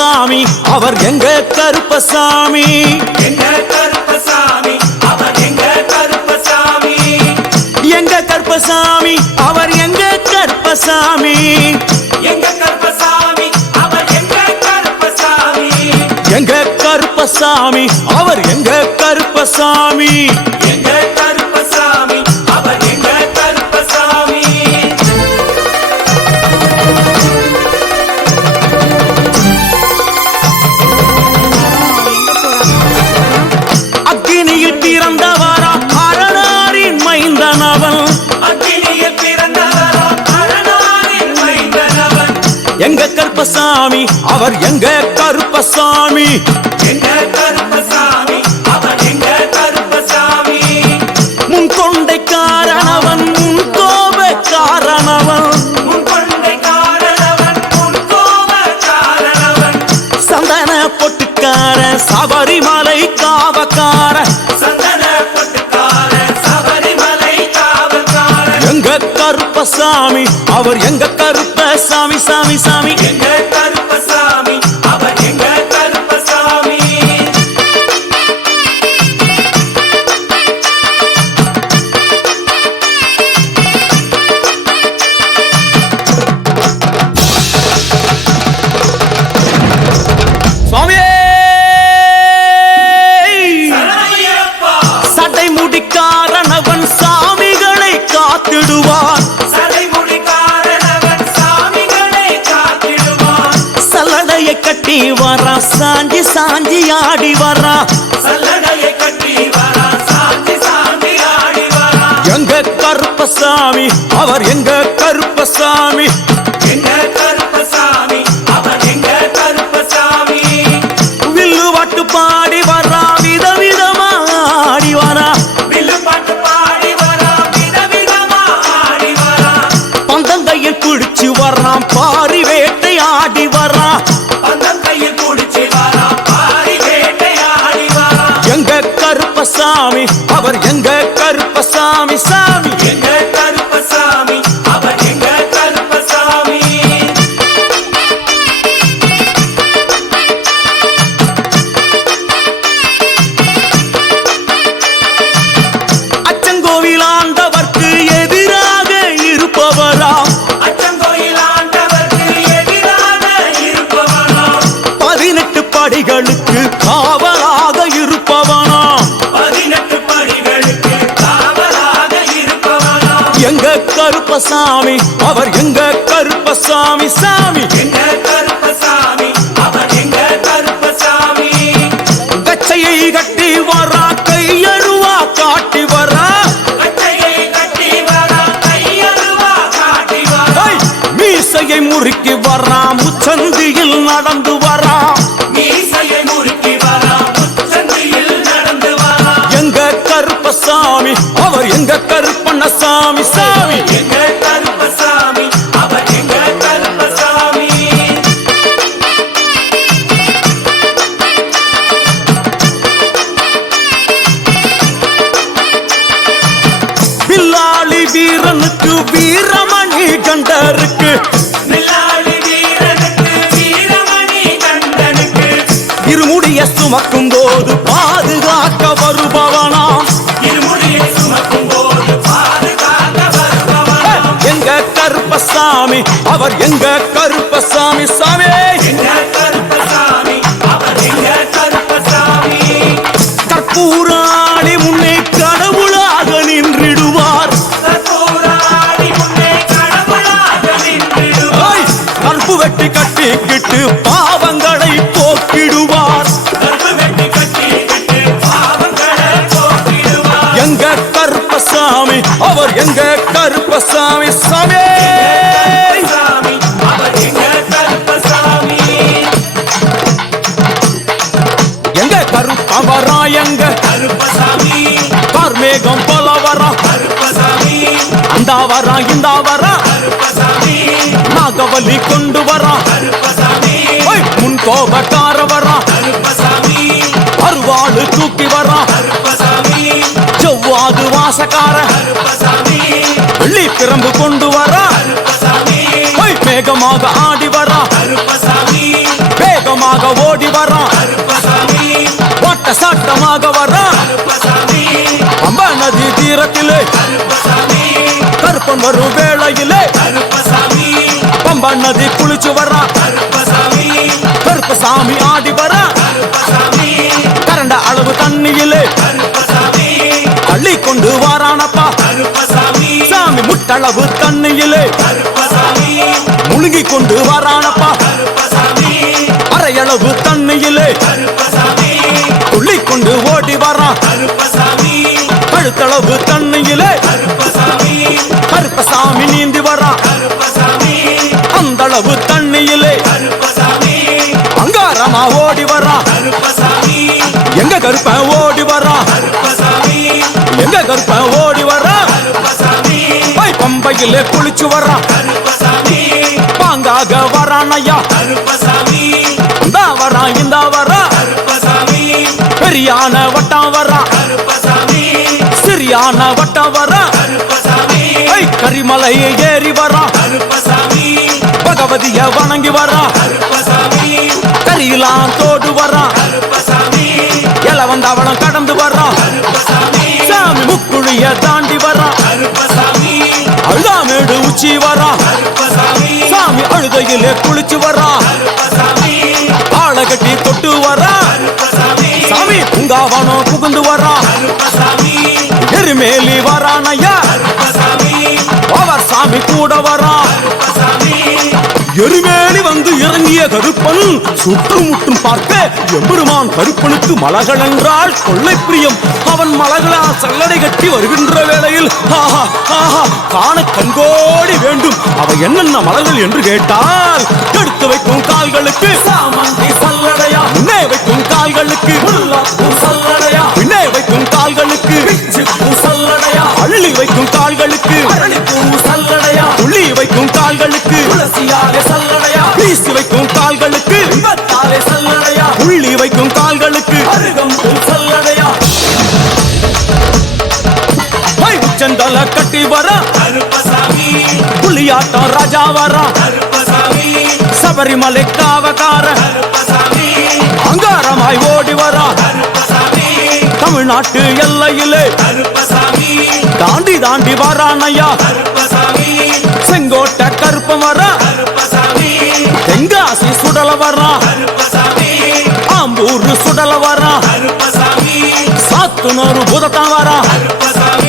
கருப்பசாமி அவர் எங்க கருப்பசாமி எங்க கருப்பசாமி அவர் எங்க கருப்பசாமி எங்க கருப்பசாமி அவர் எங்க கருப்பசாமி எங்க கருப்பசாமி அவர் எங்க கருப்பசாமி எங்க கருப்பசாமி அவர் எங்க கருப்பசாமி எங்க கருப்பசாமி அவர் எங்க கருப்பசாமி அக்கினியில் பிறந்தவரா அரணாரின் மைந்தனவன் அக்கினியில் பிறந்தவரா அரணாரின் மைந்தனவன் எங்க கருப்பசாமி அவர் எங்க கருப்பசாமி எங்க கருப்பசாமி அவர் எங்க கருப்பசாமி முன் கொண்டை காரணவன் முன் கோப காரணவன் முன் கொண்டை காரணவன் முன் கோப காரணவன் சந்தன பொட்டுக்கார சபரிமலை காவக்கார சந்தன பொட்டுக்கார சபரிமலை காவல்கார எங்க கருப்பசாமி அவர் எங்க கருப்பசாமி சாமி சாமி எங்க கருப்பசாமி அவர் எங்க கருப்பசாமி சுவாமியே சரணமையப்பா சட்டை முடிக்காரணவன் சாமிகளை காத்திடுவான் சடைமுடி காரணவன் சாமிகளை காத்திடுவான் சல்லடையை கட்டி வரா சாஞ்சி சாஞ்சி ஆடி வரா சல்லடையை கட்டி வரா சாந்தி சாந்தி ஆடி வரா எங்க கருப்பசாமி அவர் எங்க கருப்பசாமி எங்க கருப்பசாமி அவர் எங்க கருப்பசாமி வில்லு வாட்டு பாடி வரா விதவிதமா ஆடி வரா வில்லு பாட்டு பாடி வரா விதவிதமா ஆடி வரா பந்தங்கையில் குடிச்சு வர்றான் பாரி வேட்டை ஆடி வரா பந்தம் கையில் குடிச்சு வரா பாரி வேட்டையாடி வரா எங்க கருப்பசாமி அவர் எங்க கருப்பசாமி சாமி எங்க கருப்பசாமி அவர் எங்க கருப்பசாமி அச்சங்கோவில் ஆண்டவர்க்கு எதிராக இருப்பவராம் அச்சங்கோயில் ஆண்டவர்க்கு எதிராக இருப்பவனாம் 18 படிகளுக்கு காவலாக இருப்பவனாம் 18 படிகளுக்கு காவலாக இருப்பவனாம் எங்க கருப்பசாமி அவர் எங்க கருப்பசாமி சாமி எங்க கருப்பசாமி அவர் எங்க கருப்பசாமி கச்சையை கட்டி வரா கையழுவா காட்டி வரா கட்டையை கட்டி வரா கையருவா காட்டி வரா ஐ, மீசையை முறுக்கி வரா முச்சந்தியில் நடந்து வரா மீசையை முறுக்கி வரா முச்சந்தியில் நடந்து வரா எங்க கருப்பசாமி அவர் எங்க கருப்பண்ணசாமி சாமி எங்க கருப்பசாமி அவர் எங்க கருப்பசாமி பில்லாளி வீரனுக்கு வீரமணி கண்டருக்கு நிலாளி வீரனுக்கு வீரமணி கண்டனுக்கு இருமுடிய சுமக்கும் போது பாதுகாக்க வருபவனாம் இருமுடியை சுமக்கும் போது பாதுகாக்க வருபவனாம் எங்க கருப்பசாமி அவர் எங்க கருப்பசாமி சாமி எங்க கருப்பசாமி அவர் எங்க கருப்பசாமி கற்பூராணி முன்னே கடவுளாக நின்றிடுவார் கற்பூராடி முன்னே கடவுளாக நின்றிடுவார் ஐ, கற்பு வெட்டி கட்டிக்கிட்டு பாவங்களை போக்கிடுவார் கற்பு வெட்டி கட்டிக்கிட்டு பாவங்களை போக்கிடுவார் எங்க கருப்பசாமி அவர் எங்க கருப்பசாமி சாமி சாமி அவர் எங்க கருப்பசாமி எங்க கருப்பவரா எங்க கருப்பசாமி கார்மேகம் போல வரா கருப்பசாமி அந்த வரா இந்த வரா கருப்பசாமி நாகவலி கொண்டு வரா கருப்பசாமி ஓய், முன் கோபக்கார வரா கருப்பசாமி அருவாளு தூக்கி வரா கருப்பசாமி செவ்வாது வாசக்கார கருப்பசாமி வெள்ளி பிரம்பு கொண்டு வரா கருப்பசாமி ஓய், வேகமாக ஆடி வரா கருப்பசாமி வேகமாக ஓடி வரான் கருப்பசாமி ஓட்ட சாட்டமாக வரான் கருப்பசாமி பம்பா நதி தீரத்திலே கருப்பசாமி கருப்பன் வரும் வேளையிலே கருப்பசாமி பம்பா நதி குளிச்சு வரான் கருப்பசாமி கருப்பசாமி ஆடி வரான் கருப்பசாமி கரண்ட அளவு தண்ணியிலே கருப்பசாமி அள்ளி கொண்டு வாரானப்பா கருப்பசாமி சாமி முட்டளவு தண்ணியிலே கருப்பசாமி முழுகி கொண்டு வாரானப்பா கருப்பசாமி அரையளவு தண்ணியிலே கருப்பசாமி துள்ளி கொண்டு ஓடி வரான் கருப்பசாமி கழுத்தளவு தண்ணியிலே கருப்பசாமி கருப்பசாமி நீந்தி வரான் கருப்பசாமி அந்தளவு தண்ணியிலே கருப்பசாமி அங்காரமா ஓடி வரான் கருப்பசாமி எங்க கருப்பன் ஓடி வரான் கருப்பசாமி எங்க கருப்பன் ஓடி வரான் கருப்பசாமி பம்பையிலே குளிச்சு வரான் கருப்பசாமி பாங்காக வரான் ஐயா கருப்பசாமி இந்தா வரான் இந்தா வரான் கருப்பசாமி பெரியான வட்டம் வரான் கருப்பசாமி சிறியான வட்டம் வரான் கருப்பசாமி கரிமலையை ஏறி வரான் கருப்பசாமி பகவதிய வணங்கி வரான் கருப்பசாமி கரியெல்லாம் தோடு வரான் கருப்பசாமி இளவந்தவளம் கடந்து வரான் கருப்பசாமி சாமி முக்குழிய தாண்டி வரான் கருப்பசாமி அழுதாமேடு உச்சி வரான் கருப்பசாமி சாமி அழுதையிலே குளிச்சு வரான் கருப்பசாமி ஆளை கட்டி தொட்டு வரான் கருப்பசாமி சாமி பூங்காவனம் புகுந்து வரான் கருப்பசாமி எருமேலி வரான் ஐயா கருப்பசாமி அவர் சாமி கூட வரான் கருப்பசாமி எருமேலி வந்து இறங்கிய கருப்பன் சுற்றுமுற்றும் பார்க்க எம்பெருமான் கருப்பனுக்கு மலகள் என்றால் கொள்ளை பிரியம். அவன் மலகளா சல்லடை கட்டி வருகின்ற வேளையில் ஆஹா ஆஹா காண கண்கோடி வேண்டும். அவை என்னென்ன மலர்கள் என்று கேட்டால் எடுத்து வைக்கும் கால்களுக்கு சாமந்தி சல்லடையா முன்னே வைக்கும் கால்களுக்கு முல்லைப்பூ சல்லடையா பின்னே வைக்கும் கால்களுக்கு பிச்சிப்பூ சல்லடையா அள்ளி வைக்கும் கால்களுக்கு அரளிப்பூ சல்லடையா துள்ளி வைக்கும் கால்களுக்கு துளசியாலே சல்லடையா வீசி வைக்கும் கால்களுக்கு விபத்தாலே சல்லடையா உள்ளி வைக்கும் கால்களுக்கு அருகம்பூ சல்லடையா உச்சந்தல கட்டி வர கருப்பசாமி புலியாட்டம் ராஜா வர கருப்பசாமி சபரிமலை காவக்கார கருப்பசாமி அங்காரமாய் ஓடி வர கருப்பசாமி தமிழ்நாட்டு எல்லையிலே கருப்பசாமி தாண்டி தாண்டி வரானையா கருப்பசாமி செங்கோட்டை கருப்பம் வர கருப்பசாமி தெங்காசி சுடல வர கருப்பசாமி ஆம்பூர் சுடல வர கருப்பசாமி சாத்துனூர் புதத்தான் வர கருப்பசாமி